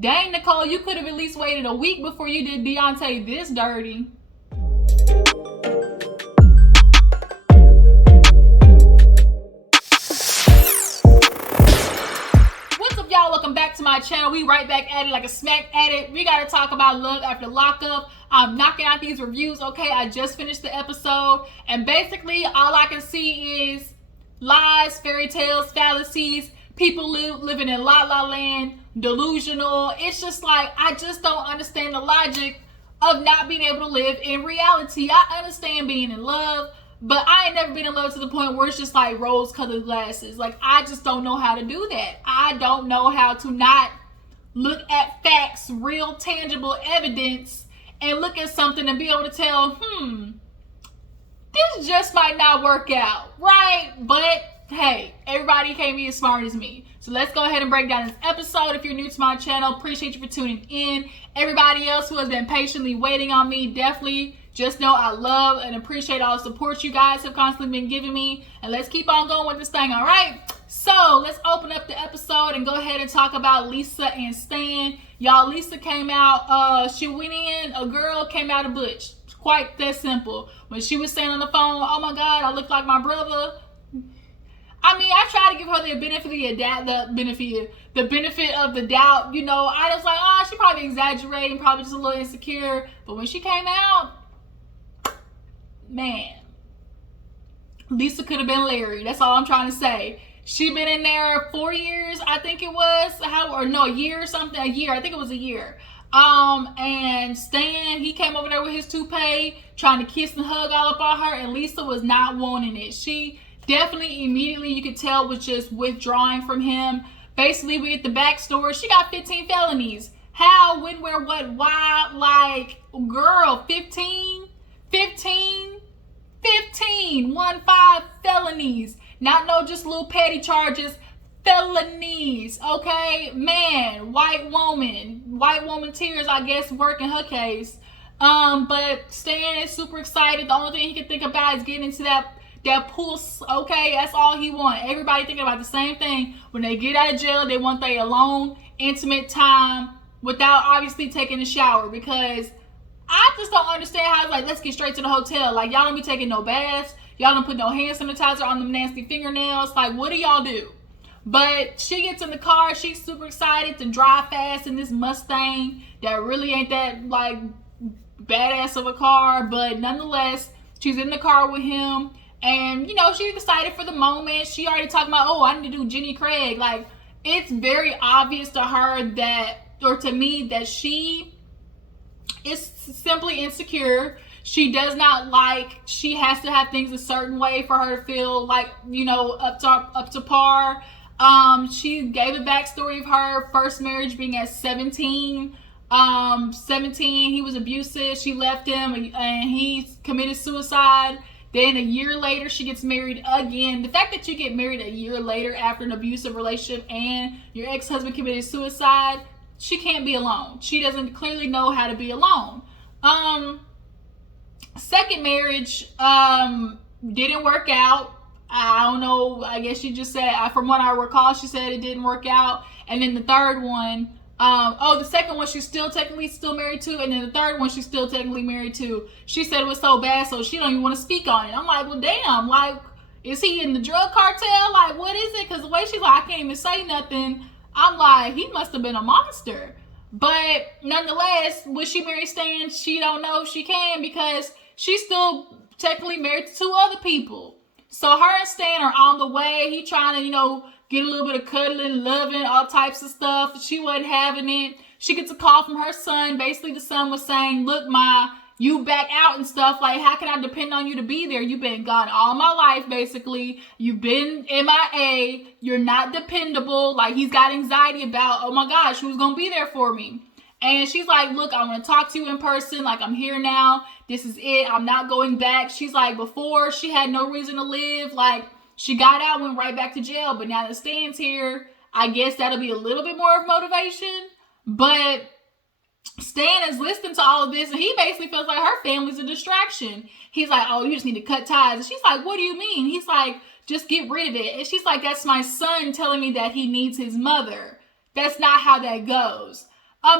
Dang, Nicole, you could have at least waited a week before you did Deonte this dirty. What's up, y'all? Welcome back to my channel. We right back at it like a smack at it. We gotta talk about love after lockup. I'm knocking out these reviews, okay? I just finished the episode, and basically all I can see is lies, fairy tales, fallacies, people living in la la land, delusional. It's just like, I just don't understand the logic of not being able to live in reality. I understand being in love, but I ain't never been in love to the point where it's just like rose-colored glasses. Like, I just don't know how to do that. I don't know how to not look at facts, real tangible evidence, and look at something and be able to tell, this just might not work out, right? But hey, everybody can't be as smart as me. So let's go ahead and break down this episode. If you're new to my channel, appreciate you for tuning in. Everybody else who has been patiently waiting on me, definitely just know I love and appreciate all the support you guys have constantly been giving me. And let's keep on going with this thing, all right? So let's open up the episode and go ahead and talk about Lisa and Stan. Y'all, Lisa came out, she went in, a girl came out of Butch. Quite that simple. When she was saying on the phone, oh my God, I look like my brother. I mean, I tried to give her the benefit of the doubt. You know, I was like, oh, she probably exaggerating, probably just a little insecure. But when she came out, man, Lisa could have been Larry. That's all I'm trying to say. She been in there 4 years, I think it was. A year or something. A year. I think it was a year. And Stan, he came over there with his toupee, trying to kiss and hug all up on her, and Lisa was not wanting it. She definitely immediately, you could tell, was just withdrawing from him. Basically, we get the backstory. She got 15 felonies. How, when, where, what, why? Like, girl, 15, 5 felonies. Not no just little petty charges. Felonies, okay? Man, white woman tears, I guess, work in her case. But Stan is super excited. The only thing he can think about is getting into that puss, okay? That's all he wants. Everybody thinking about the same thing. When they get out of jail, they want their alone, intimate time without obviously taking a shower, because I just don't understand how it's like, let's get straight to the hotel. Like, y'all don't be taking no baths. Y'all don't put no hand sanitizer on them nasty fingernails. Like, what do y'all do? But she gets in the car. She's super excited to drive fast in this Mustang that really ain't that, like, badass of a car. But nonetheless, she's in the car with him. And, you know, she's excited for the moment. She already talking about, oh, I need to do Jenny Craig. Like, it's very obvious to her that, or to me, that she is simply insecure. She does not like, she has to have things a certain way for her to feel like, you know, up to par. She gave a backstory of her first marriage being at 17. 17, he was abusive. She left him and he committed suicide. Then a year later, she gets married again. The fact that you get married a year later after an abusive relationship and your ex-husband committed suicide, she can't be alone. She doesn't clearly know how to be alone. Second marriage didn't work out. I don't know. I guess she just said, from what I recall, she said it didn't work out. And then the third one, the second one she's still technically married to, and then the third one she's still technically married to. She said it was so bad, so she don't even want to speak on it. I'm like, well, damn. Like, is he in the drug cartel? Like, what is it? Because the way she's like, I can't even say nothing. I'm like, he must have been a monster. But nonetheless, would she marry Stan? She don't know if she can, because she's still technically married to 2 other people. So her and Stan are on the way. He trying to, you know, get a little bit of cuddling, loving, all types of stuff. She wasn't having it. She gets a call from her son. Basically, the son was saying, look, Ma, you back out and stuff. Like, how can I depend on you to be there? You've been gone all my life, basically. You've been MIA. You're not dependable. Like, he's got anxiety about, oh my gosh, who's going to be there for me? And she's like, look, I want to talk to you in person. Like, I'm here now. This is it. I'm not going back. She's like, before, she had no reason to live. Like, she got out, went right back to jail. But now that Stan's here, I guess that'll be a little bit more of motivation. But Stan is listening to all of this, and he basically feels like her family's a distraction. He's like, oh, you just need to cut ties. And she's like, what do you mean? He's like, just get rid of it. And she's like, that's my son telling me that he needs his mother. That's not how that goes.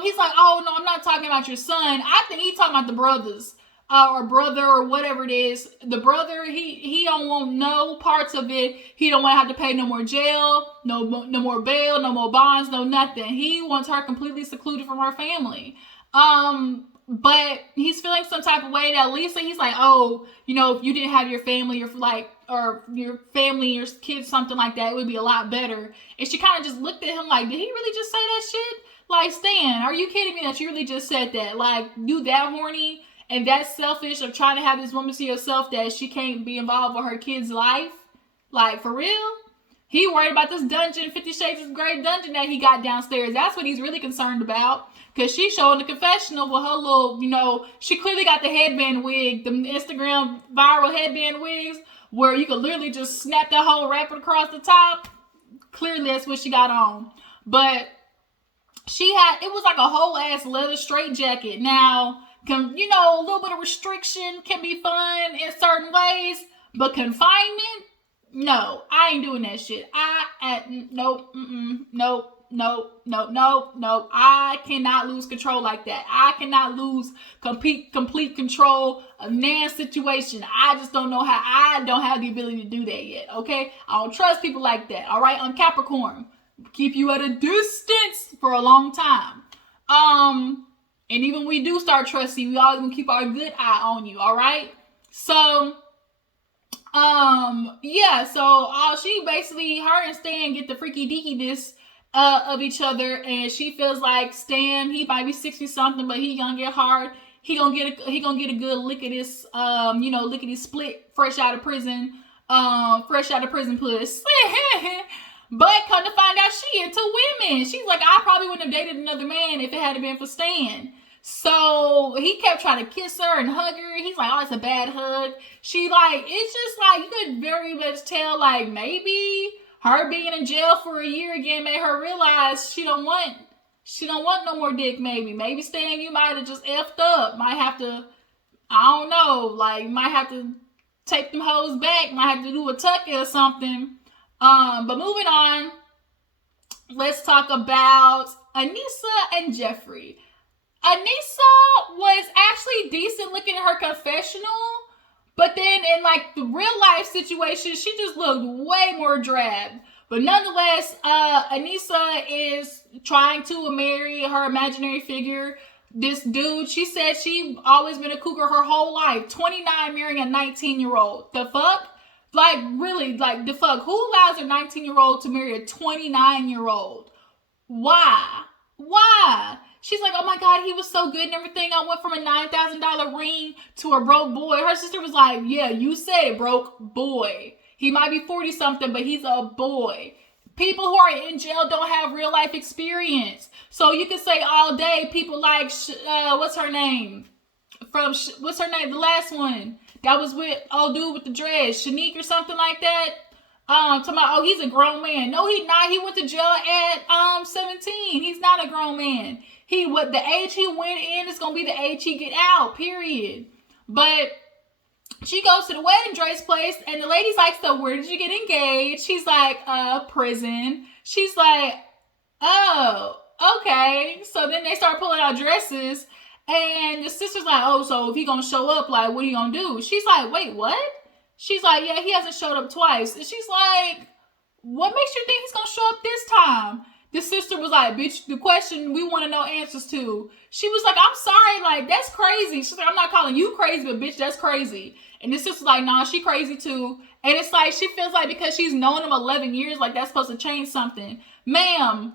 He's like, oh no, I'm not talking about your son. I think he's talking about the brothers. Or brother or whatever it is. The brother, he don't want no parts of it. He don't want to have to pay no more jail, no more bail, no more bonds, no nothing. He wants her completely secluded from her family. But he's feeling some type of way that Lisa, he's like, oh, you know, if you didn't have your family or your family, your kids, something like that, it would be a lot better. And she kind of just looked at him like, did he really just say that shit? Like, Stan, are you kidding me that you really just said that? Like, you that horny and that selfish of trying to have this woman to yourself that she can't be involved with her kid's life? Like, for real? He worried about this dungeon, 50 Shades of Grey dungeon that he got downstairs. That's what he's really concerned about. Because she's showing the confessional with her little, you know, she clearly got the headband wig, the Instagram viral headband wigs, where you could literally just snap that whole wrapper across the top. Clearly that's what she got on. But it was like a whole ass leather straight jacket. Now, you know, a little bit of restriction can be fun in certain ways, but confinement, no, I ain't doing that shit. Nope. I cannot lose control like that. I cannot lose complete control of Nan's situation. I just don't know how. I don't have the ability to do that yet, okay? I don't trust people like that, all right? I'm Capricorn. Keep you at a distance for a long time. And even when we do start trusting, we always gonna keep our good eye on you, all right? So, yeah, so she basically, her and Stan get the freaky deakiness of each other, and she feels like Stan, he might be 60 something, but he gonna get hard. He gonna get a good lick at this, lickety split, fresh out of prison puss. But come to find out, she into women. She's like, I probably wouldn't have dated another man if it hadn't been for Stan. So he kept trying to kiss her and hug her. He's like, oh, it's a bad hug. She like, it's just like, you could very much tell, like, maybe her being in jail for a year again made her realize she don't want no more dick. Maybe Stan, you might have just effed up. Might have to, I don't know, like, might have to take them hoes back. Might have to do a tucky or something. But moving on, let's talk about Anissa and Jeffrey. Anissa was actually decent looking in her confessional, but then in like the real life situation, she just looked way more drab. But nonetheless, Anissa is trying to marry her imaginary figure, this dude. She said she always been a cougar her whole life. 29 marrying a 19-year-old. The fuck? Like, really, like, the fuck? Who allows a 19-year-old to marry a 29-year-old? Why? She's like, oh my God, he was so good and everything. I went from a $9,000 ring to a broke boy. Her sister was like, yeah, you said it, broke boy. He might be 40 something, but he's a boy. People who are in jail don't have real life experience. So you can say all day, people like, what's her name? The last one that was with old dude with the dreads, Shanique or something like that. Talking about, oh, he's a grown man. No, he's not. He went to jail at 17. He's not a grown man. The age he went in is gonna be the age he get out. Period. But she goes to the wedding dress place, and the lady's like, so where did you get engaged? She's like, prison. She's like, oh, okay. So then they start pulling out dresses, and the sister's like, oh, so if he gonna show up, like, what are you gonna do? She's like, wait, what? She's like, yeah, he hasn't showed up twice. And she's like, what makes you think he's gonna show up this time? The sister was like, bitch, the question we want to know answers to. She was like, I'm sorry, like, that's crazy. She's like, I'm not calling you crazy, but bitch, that's crazy. And the sister's like, nah, she crazy too. And it's like, she feels like because she's known him 11 years, like that's supposed to change something. Ma'am,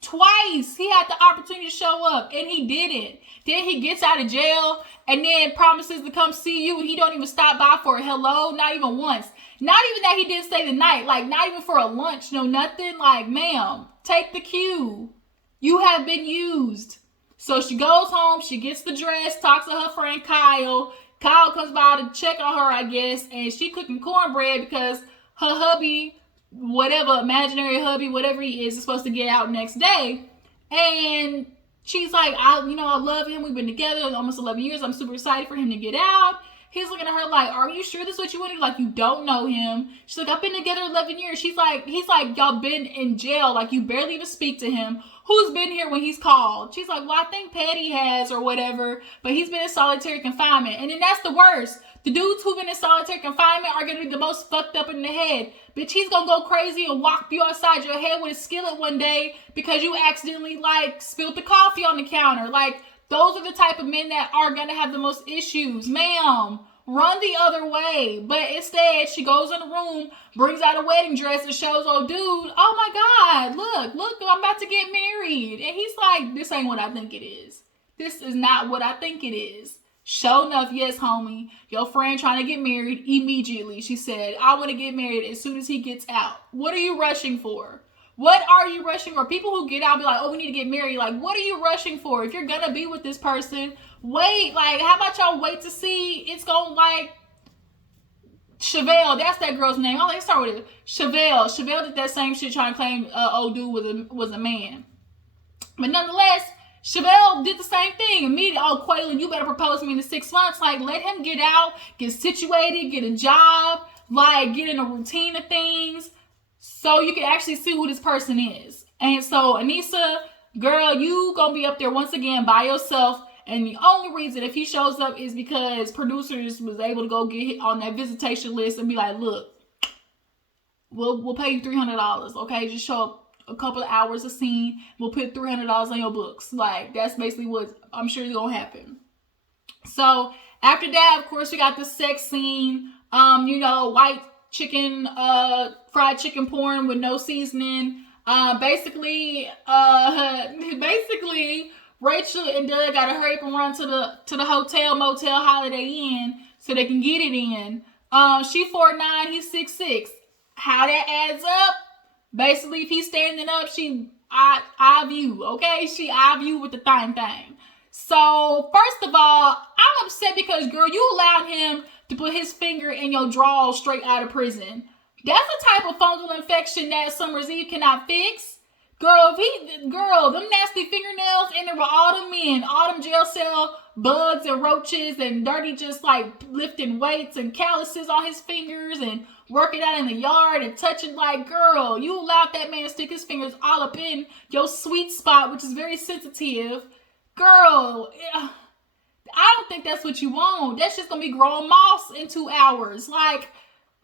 twice he had the opportunity to show up and he didn't. Then he gets out of jail and then promises to come see you, and he don't even stop by for a hello, not even once. Not even that he did stay the night, like not even for a lunch, no nothing. Like, ma'am, take the cue. You have been used. So she goes home, she gets the dress, talks to her friend Kyle. Kyle comes by to check on her, I guess, and she cooking cornbread because her hubby, whatever, imaginary hubby, whatever he is supposed to get out next day. And she's like, I love him. We've been together almost 11 years. I'm super excited for him to get out. He's looking at her like, are you sure this is what you want to do? Like, you don't know him. She's like, I've been together 11 years. He's like, y'all been in jail. Like, you barely even speak to him. who's been here when he's called? She's like, well, I think Patty has or whatever, but he's been in solitary confinement. And then that's the worst. The dudes who've been in solitary confinement are going to be the most fucked up in the head. Bitch, he's going to go crazy and walk you outside your head with a skillet one day because you accidentally, like, spilled the coffee on the counter. Like, those are the type of men that are going to have the most issues. Ma'am, run the other way. But instead, she goes in the room, brings out a wedding dress, and shows, oh, dude, oh my God, look, I'm about to get married. And he's like, this ain't what I think it is. This is not what I think it is. Sure enough, yes, homie, your friend trying to get married immediately. She said, I want to get married as soon as he gets out. What are you rushing for? What are you rushing for? People who get out be like, oh, we need to get married. Like, what are you rushing for? If you're going to be with this person, wait. Like, how about y'all wait to see? It's going to, like, Chevelle, that's that girl's name. Oh, let's start with it. Chevelle. Chevelle did that same shit trying to claim old dude was a man. But nonetheless, Chevelle did the same thing. Immediately, oh, Quaylen, you better propose to me in the 6 months. Like, let him get out, get situated, get a job, like, get in a routine of things so you can actually see who this person is. And so, Anissa, girl, you gonna be up there once again by yourself. And the only reason if he shows up is because producers was able to go get on that visitation list and be like, look, we'll pay you $300, okay? Just show up a couple of hours a scene. We'll put $300 on your books. Like, that's basically what I'm sure is gonna happen. So after that, of course, we got the sex scene. White chicken, fried chicken porn with no seasoning. Basically, Rachel and Doug gotta hurry up and run to the hotel, motel, Holiday Inn so they can get it in. She 4'9", he's 6'6". How that adds up? Basically, if he's standing up, she eye view, okay? She eye view with the thing. So, first of all, I'm upset because, girl, you allowed him to put his finger in your drawers straight out of prison. That's the type of fungal infection that Summer's Eve cannot fix. Girl, them nasty fingernails in there with all them men, all them jail cell bugs and roaches and dirty just like lifting weights and calluses on his fingers and working out in the yard and touching, like, girl, you allowed that man to stick his fingers all up in your sweet spot, which is very sensitive. Girl, I don't think that's what you want. That's just gonna be growing moss in 2 hours. Like,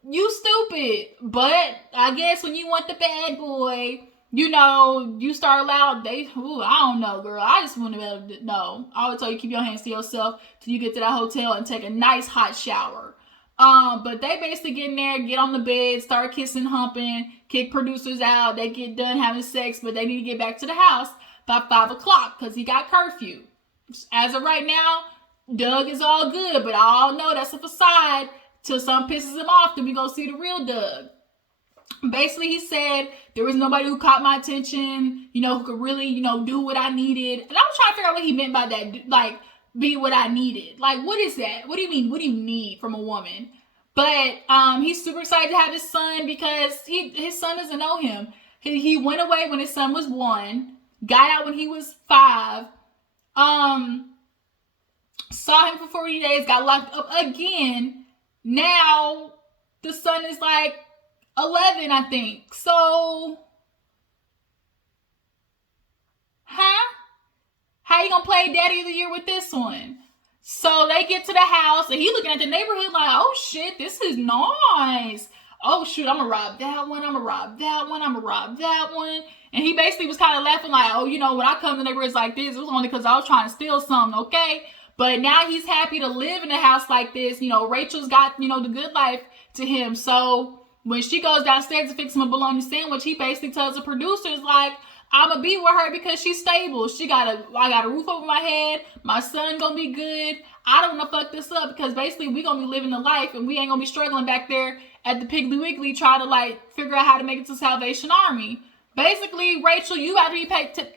you stupid. But I guess when you want the bad boy, you start allowed, I don't know, girl. I just want to be able to know. I would tell you, keep your hands to yourself till you get to that hotel and take a nice hot shower. But they basically get in there, get on the bed, start kissing, humping, kick producers out. They get done having sex, but they need to get back to the house by 5 o'clock because he got curfew. As of right now, Doug is all good, but I all know that's a facade till something pisses him off. Then we go see the real Doug. Basically, he said there was nobody who caught my attention, who could really, do what I needed. And I was trying to figure out what he meant by that, like, be what I needed. Like, what is that? What do you mean? What do you need from a woman? But he's super excited to have his son because his son doesn't know him. He went away when his son was 1, got out when he was 5, saw him for 40 days, got locked up again. Now the son is like 11, I think. So, how you gonna play Daddy of the Year with this one? So they get to the house and he looking at the neighborhood like, oh shit, this is nice. Oh shoot, I'm gonna rob that one. I'm gonna rob that one. I'm gonna rob that one. And he basically was kind of laughing like, oh, when I come to neighborhoods like this, it was only because I was trying to steal something, okay? But now he's happy to live in a house like this. Rachel's got, the good life to him. So when she goes downstairs to fix him a bologna sandwich, he basically tells the producers, like, I'm going to be with her because she's stable. I got a roof over my head. My son going to be good. I don't want to fuck this up because basically we going to be living the life and we ain't going to be struggling back there at the Piggly Wiggly trying to, like, figure out how to make it to Salvation Army. Basically, Rachel, you have to be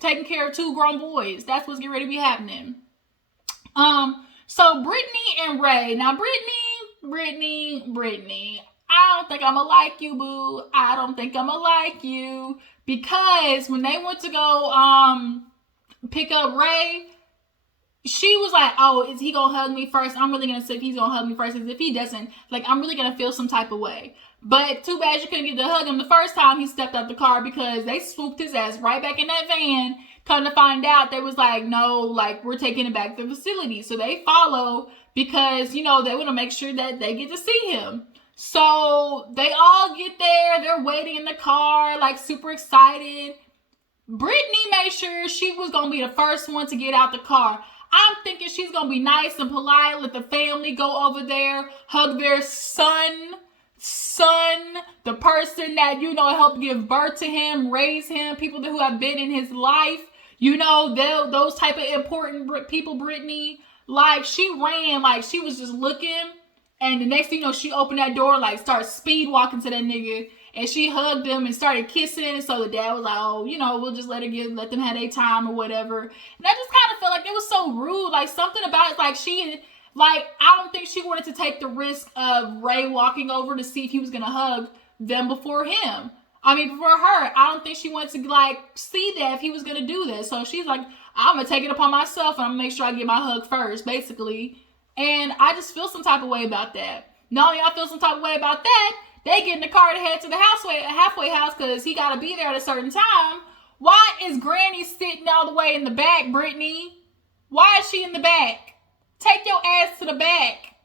taking care of 2 grown boys. That's what's getting ready to be happening. So Brittany and Ray. Now, Brittany. I don't think I'm gonna like you, boo. I don't think I'm gonna like you. Because when they went to go pick up Ray, she was like, oh, is he gonna hug me first? I'm really gonna see if he's gonna hug me first, because if he doesn't, like, I'm really gonna feel some type of way. But too bad you couldn't get to hug him the first time he stepped out the car, because they swooped his ass right back in that van. Come to find out, they was like, no, like, we're taking it back to the facility. So they follow, because, you know, they want to make sure that they get to see him. So they all get there. They're waiting in the car, like, super excited. Brittany made sure she was going to be the first one to get out the car. I'm thinking she's going to be nice and polite, let the family go over there, hug their son, the person that, you know, helped give birth to him, raise him, people who have been in his life, you know, those type of important people. Brittany, like, she ran, like, she was just looking, and the next thing you know, she opened that door, like, started speed walking to that nigga, and she hugged him and started kissing. And so the dad was like, oh, you know, we'll just let them have their time or whatever. And I just kind of felt like it was so rude. Like, something about it, like, I don't think she wanted to take the risk of Ray walking over to see if he was going to hug them before her. I don't think she wanted to, like, see that if he was going to do this. So she's like, I'm going to take it upon myself, and I'm going to make sure I get my hug first, basically. And I just feel some type of way about that. Not only I feel some type of way about that, they get in the car to head to the halfway house, because he got to be there at a certain time. Why is Granny sitting all the way in the back, Brittany? Why is she in the back? Take your ass to the back.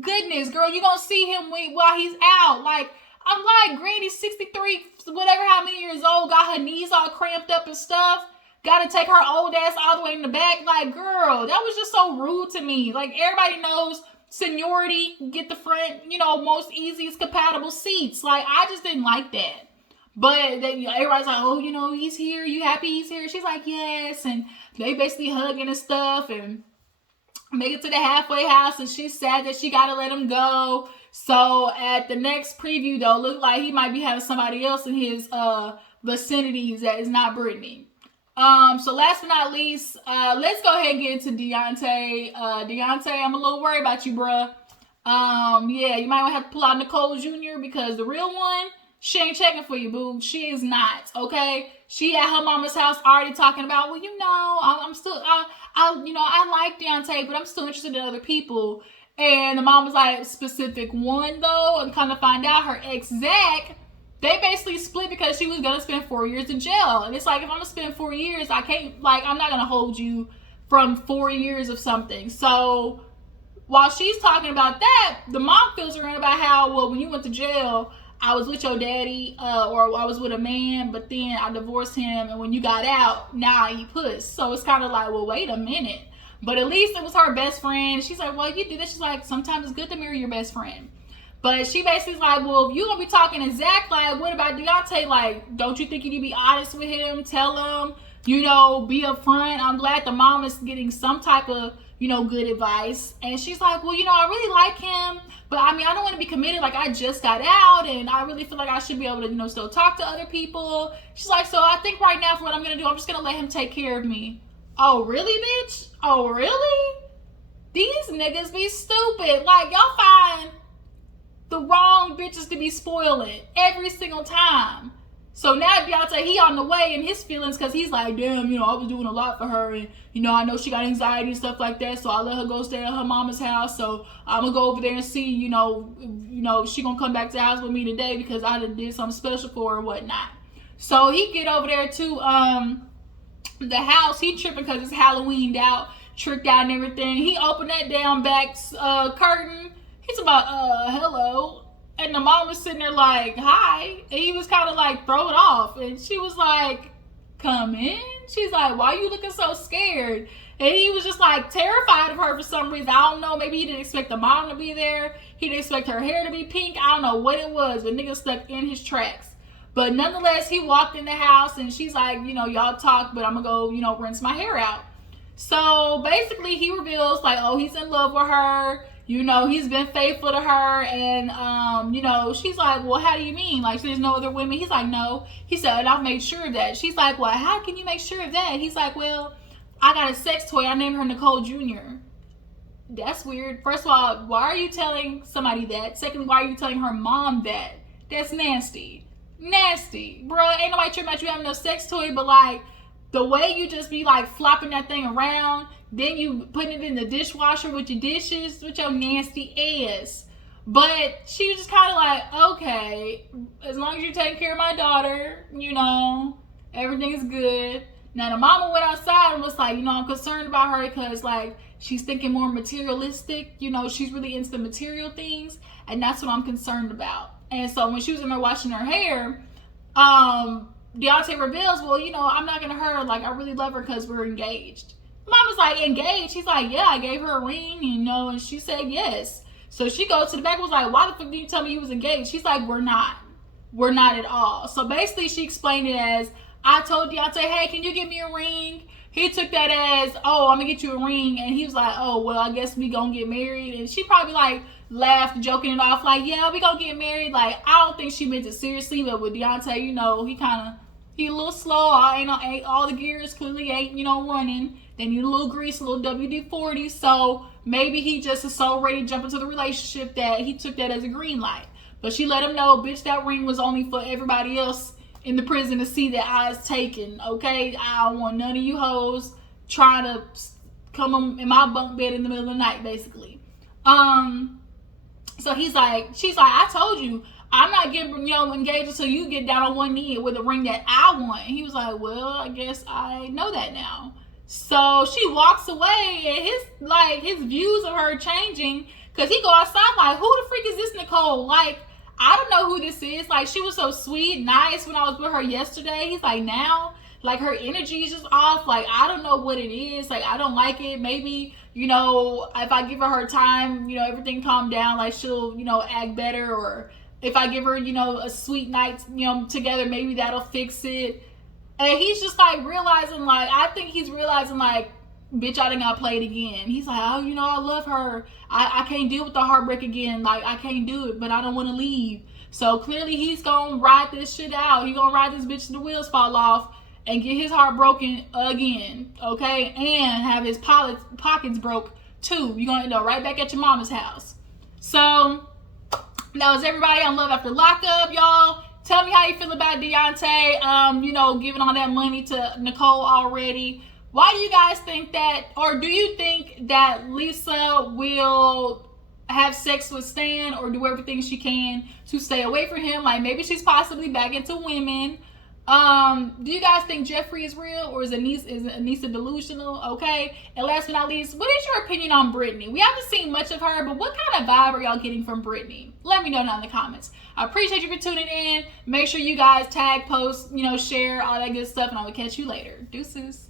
Goodness, girl, you gonna see him while he's out. Like, I'm like, Granny's 63, whatever, how many years old, got her knees all cramped up and stuff. Got to take her old ass all the way in the back. Like, girl, that was just so rude to me. Like, everybody knows seniority, get the front, you know, most easiest compatible seats. Like, I just didn't like that. But everybody's like, oh, you know, he's here. You happy he's here? She's like, yes. And they basically hugging and stuff, and make it to the halfway house, and she's sad that she got to let him go. So at the next preview, though, look like he might be having somebody else in his vicinities that is not Brittany. So last but not least, let's go ahead and get into Deonte. Deonte, I'm a little worried about you, bruh. Yeah, you might have to pull out Nicolle Jr., because the real one, she ain't checking for you, boo. She is not, okay? She at her mama's house already talking about, well, you know, I like Deonte, but I'm still interested in other people. And the mom was like, specific one, though, and kind of find out her ex, Zach, they basically split because she was going to spend 4 years in jail. And it's like, if I'm going to spend 4 years, I can't, like, I'm not going to hold you from 4 years of something. So while she's talking about that, the mom feels around about how, well, when you went to jail, I was with your daddy, or I was with a man, but then I divorced him, and when you got out, now I eat puss. So it's kind of like, well, wait a minute. But at least it was her best friend. She's like, well, you did this. She's like, sometimes it's good to marry your best friend. But she basically's like, well, if you gonna be talking to Zach, like, what about Deonte? Like, don't you think you need to be honest with him? Tell him, you know, be upfront. I'm glad the mom is getting some type of, you know, good advice. And she's like, well, you know, I really like him, but I mean, I don't want to be committed. Like, I just got out, and I really feel like I should be able to, you know, still talk to other people. She's like, so I think right now for what I'm gonna do, I'm just gonna let him take care of me. Oh, really, bitch? Oh, really? These niggas be stupid. Like, y'all find the wrong bitches to be spoiling every single time. So now Deonte, he on the way in his feelings, because he's like, damn, you know, I was doing a lot for her, and, you know, I know she got anxiety and stuff like that, so I let her go stay at her mama's house, so I'm gonna go over there and see, you know, she gonna come back to the house with me today because I did something special for her and whatnot. So he get over there to the house. He tripping because it's Halloweened out, tricked out and everything. He opened that damn back curtain. He's about, hello. And the mom was sitting there like, hi. And he was kind of like, throw it off. And she was like, come in. She's like, why are you looking so scared? And he was just like terrified of her for some reason. I don't know. Maybe he didn't expect the mom to be there. He didn't expect her hair to be pink. I don't know what it was. But nigga stuck in his tracks. But nonetheless, he walked in the house, and she's like, you know, y'all talk, but I'm going to go, you know, rinse my hair out. So basically he reveals like, oh, he's in love with her. You know, he's been faithful to her. And, you know, she's like, well, how do you mean? Like, there's no other women? He's like, no. He said, and I've made sure of that. She's like, well, how can you make sure of that? He's like, well, I got a sex toy. I named her Nicolle Jr. That's weird. First of all, why are you telling somebody that? Secondly, why are you telling her mom that? That's nasty. Nasty. Bruh, ain't nobody tripping about you having no sex toy, but like, the way you just be like flopping that thing around, then you putting it in the dishwasher with your dishes, with your nasty ass. But she was just kind of like, okay, as long as you're taking care of my daughter, you know, everything is good. Now, the mama went outside and was like, you know, I'm concerned about her because, like, she's thinking more materialistic. You know, she's really into the material things, and that's what I'm concerned about. And so when she was in there washing her hair, Deonte reveals, well, you know, I'm not going to hurt her. Like, I really love her because we're engaged. Mama's like, engaged? He's like, yeah, I gave her a ring, you know, and she said yes. So she goes to the back and was like, why the fuck did you tell me you was engaged? She's like, we're not. We're not at all. So basically she explained it as, I told Deonte, hey, can you get me a ring? He took that as, oh, I'm going to get you a ring. And he was like, oh, well, I guess we going to get married. And she probably like laughed, joking it off like, yeah, we going to get married. Like, I don't think she meant it seriously. But with Deonte, you know, he a little slow. Ain't all the gears clearly ain't, you know, running. They need a little grease, a little WD-40. So maybe he just is so ready to jump into the relationship that he took that as a green light. But she let him know, bitch, that ring was only for everybody else in the prison to see that I was taken, okay? I don't want none of you hoes trying to come in my bunk bed in the middle of the night, basically. So she's like, I told you, I'm not getting, you know, engaged until you get down on one knee with a ring that I want. And he was like, well, I guess I know that now. So she walks away, and his views of her changing, because he go outside like, who the freak is this Nicolle? Like, I don't know who this is. Like, she was so sweet, nice when I was with her yesterday. He's like, now, like, her energy is just off. Like, I don't know what it is. Like, I don't like it. Maybe, you know, if I give her time, you know, everything calm down, like, she'll, you know, act better. Or if I give her, you know, a sweet night, you know, together, maybe that'll fix it. And he's just, like, realizing, like, I think he's realizing, like, bitch, I done got played again. He's like, oh, you know, I love her. I can't deal with the heartbreak again. Like, I can't do it, but I don't want to leave. So clearly he's going to ride this shit out. He's going to ride this bitch till the wheels fall off and get his heart broken again, okay? And have his pockets broke, too. You're going to end up right back at your mama's house. So that was everybody on Love After Lockup, y'all. Tell me how you feel about Deonte, you know, giving all that money to Nicolle already. Why do you guys think that, or do you think that Lisa will have sex with Stan or do everything she can to stay away from him? Like, maybe she's possibly back into women. Do you guys think Jeffrey is real, or is Anissa delusional? Okay. And last but not least, what is your opinion on Brittany? We haven't seen much of her, but what kind of vibe are y'all getting from Brittany? Let me know down in the comments. I appreciate you for tuning in. Make sure you guys tag, post, you know, share, all that good stuff, and I will catch you later. Deuces.